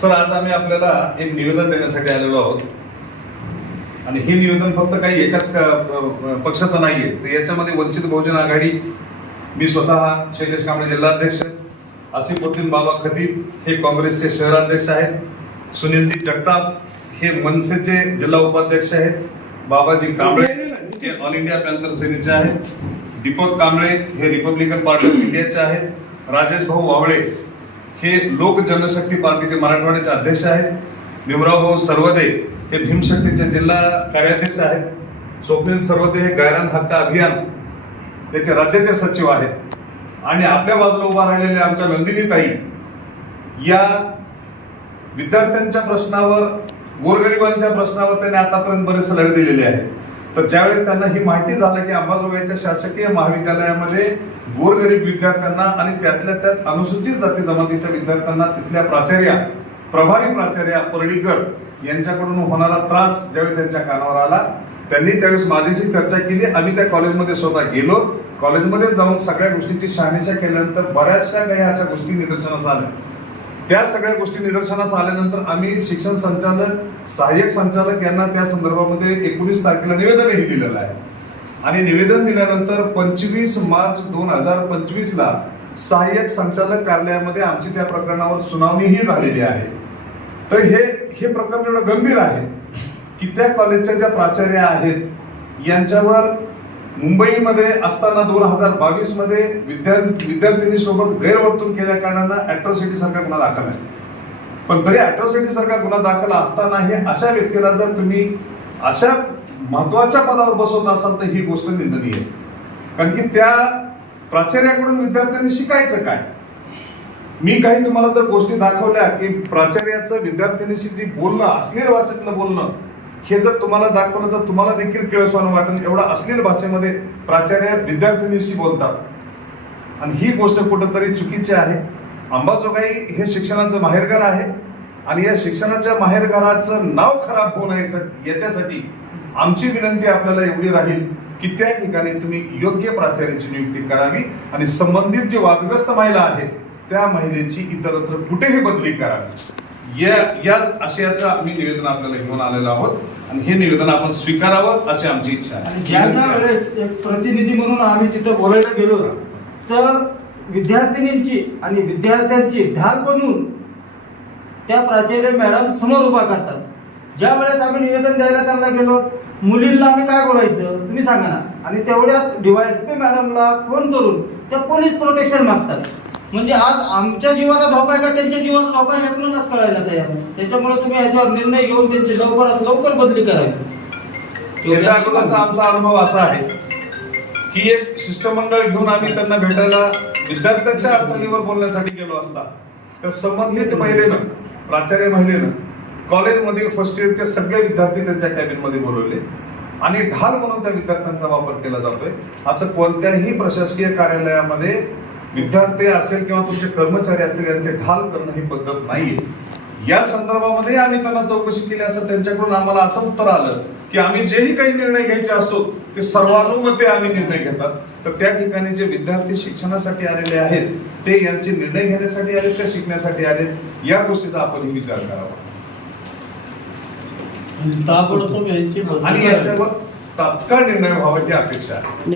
sir आज आम्ही आपल्याला एक निवेदन देण्यासाठी आलेलो आहोत आणि हे निवेदन फक्त काही एकाच पक्षाचं नाहीये तर याच्यामध्ये वंचित बहुजन आघाडी मी स्वतः शैलेश कांबळे जिल्हाध्यक्ष आसिफुद्दीन बाबा खतीब हे काँग्रेसचे शहराध्यक्ष आहेत सुनीलजी जगताप हे मनसेचे जिल्हा उपाध्यक्ष आहेत बाबाजी कांबळे हे ऑल इंडिया पॅन्थर सेनेचे आहेत दीपक कांबळे हे रिपब्लिकन पार्टी ऑफ इंडियाचे आहेत राजेश भाऊ वावळे हे लोक जनशक्ती पार्टीचे मराठवाड्याचे अध्यक्ष आहेत भीमरावभाऊ सर्वदे हे भीमशक्तीचे जिल्हा कार्याध्यक्ष आहेत स्वप्नील सर्वदे हे गायरान हक्क अभियान त्याचे राज्याचे सचिव आहेत आणि आपल्या बाजूला उभा राहिलेल्या आमच्या ताई या विद्यार्थ्यांच्या प्रश्नावर गोरगरिबांच्या प्रश्नावर त्यांनी आतापर्यंत बरेच लढे दिलेले आहेत तर ज्यावेळेस त्यांना ही माहिती झालं की अंबाजोगाईच्या शासकीय महाविद्यालयामध्ये गोरगरीब विद्यार्थ्यांना आणि त्यातल्या त्यात अनुसूचित जाती जमातीच्या विद्यार्थ्यांना तिथल्या प्राचार्या प्रभारी प्राचार्या पर्डीकर यांच्याकडून होणारा त्रास ज्यावेळेस त्यांच्या कानावर आला त्यांनी त्यावेळेस माझ्याशी चर्चा केली आम्ही त्या कॉलेजमध्ये स्वतः गेलो कॉलेजमध्ये जाऊन सगळ्या गोष्टीची शहानिशा केल्यानंतर बऱ्याचशा काही अशा गोष्टी निदर्शनास आल्या त्या सगळ्या गोष्टी निदर्शनास आल्यानंतर आम्ही शिक्षण संचालक सहाय्यक संचालक यांना त्या संदर्भामध्ये एकोणीस तारखेला निवेदनही दिलेलं आहे आणि निवेदन दिल्यानंतर पंचवीस मार्च दोन हजार ला सहाय्यक संचालक कार्यालयामध्ये आमची त्या प्रकरणावर सुनावणीही झालेली आहे तर हे हे प्रकरण एवढं गंभीर आहे की त्या कॉलेजच्या ज्या प्राचार्य आहेत यांच्यावर मुंबईमध्ये असताना दोन हजार बावीस मध्ये विद्यार्थी विद्यार्थिनीसोबत गैरवर्तून केल्या कारणानं अॅट्रॉसिटी सारखा गुन्हा दाखल आहे पण तरी अॅट्रॉसिटी सारखा गुन्हा दाखल असतानाही अशा व्यक्तीला जर तुम्ही अशा महत्वाच्या पदावर बसवत असाल तर ही गोष्ट निंदनीय आहे कारण की त्या प्राचार्याकडून विद्यार्थ्यांनी शिकायचं काय मी काही तुम्हाला जर गोष्टी दाखवल्या की प्राचार्याचं विद्यार्थिनीशी जी बोलणं अश्लील भाषेतलं बोलणं हे जर तुम्हाला दाखवलं तर तुम्हाला देखील केळसवानं वाटेल एवढा अश्लील भाषेमध्ये प्राचार्य विद्यार्थिनीशी बोलतात आणि ही गोष्ट कुठंतरी चुकीची आहे अंबाजोगाई हे शिक्षणाचं माहेरघर आहे आणि या शिक्षणाच्या माहेरघराचं नाव खराब होऊ नये याच्यासाठी आमची विनंती आपल्याला एवढी राहील की त्या ठिकाणी तुम्ही योग्य प्राचार्याची नियुक्ती करावी आणि संबंधित जी वादग्रस्त महिला आहे त्या महिलेची इतरत्र कुठेही बदली करावी या या आशयाचं आम्ही निवेदन आपल्याला घेऊन आलेलो आहोत आणि हे निवेदन आपण स्वीकारावं अशी आमची इच्छा आहे वेळेस एक प्रतिनिधी म्हणून आम्ही तिथं बोलायला गेलो तर विद्यार्थिनींची आणि विद्यार्थ्यांची ढाल बनून त्या प्राचार्य मॅडम समोर उभा करतात ज्या वेळेस आम्ही निवेदन द्यायला त्यांना गेलो मुलींना आम्ही काय बोलायचं तुम्ही सांगा ना आणि तेवढ्यात डीवायएसपी मॅडमला फोन करून त्या पोलीस प्रोटेक्शन मागतात म्हणजे आज आमच्या जीवाला धोका आहे का त्यांच्या जीवाला धोका आहे आपल्यालाच कळायला तयार त्याच्यामुळे तुम्ही याच्यावर निर्णय घेऊन त्यांची लवकर लवकर बदली करा याच्या अगोदरचा आमचा अनुभव असा आहे की एक शिष्टमंडळ घेऊन आम्ही त्यांना भेटायला विद्यार्थ्यांच्या अडचणीवर बोलण्यासाठी गेलो असता तर संबंधित महिलेनं प्राचार्य महिलेनं कॉलेजमधील फर्स्ट इयरचे सगळे विद्यार्थी त्यांच्या कॅबिनमध्ये बोलवले आणि ढाल म्हणून त्या विद्यार्थ्यांचा वापर केला जातोय असं कोणत्याही प्रशासकीय कार्यालयामध्ये विद्यार्थी असेल किंवा तुमचे कर्मचारी असेल यांचे ढाल करणं ही पद्धत नाहीये या संदर्भामध्ये आम्ही त्यांना चौकशी केली असं त्यांच्याकडून आम्हाला असं उत्तर आलं की आम्ही जेही काही निर्णय घ्यायचे असतो ते सर्वानुमते आम्ही निर्णय घेतात तर त्या ठिकाणी जे विद्यार्थी शिक्षणासाठी आलेले आहेत ते यांचे निर्णय घेण्यासाठी आलेत का शिकण्यासाठी आलेत या गोष्टीचा आपण विचार करावा आणि याच्यावर तात्काळ निर्णय व्हावा ही अपेक्षा आहे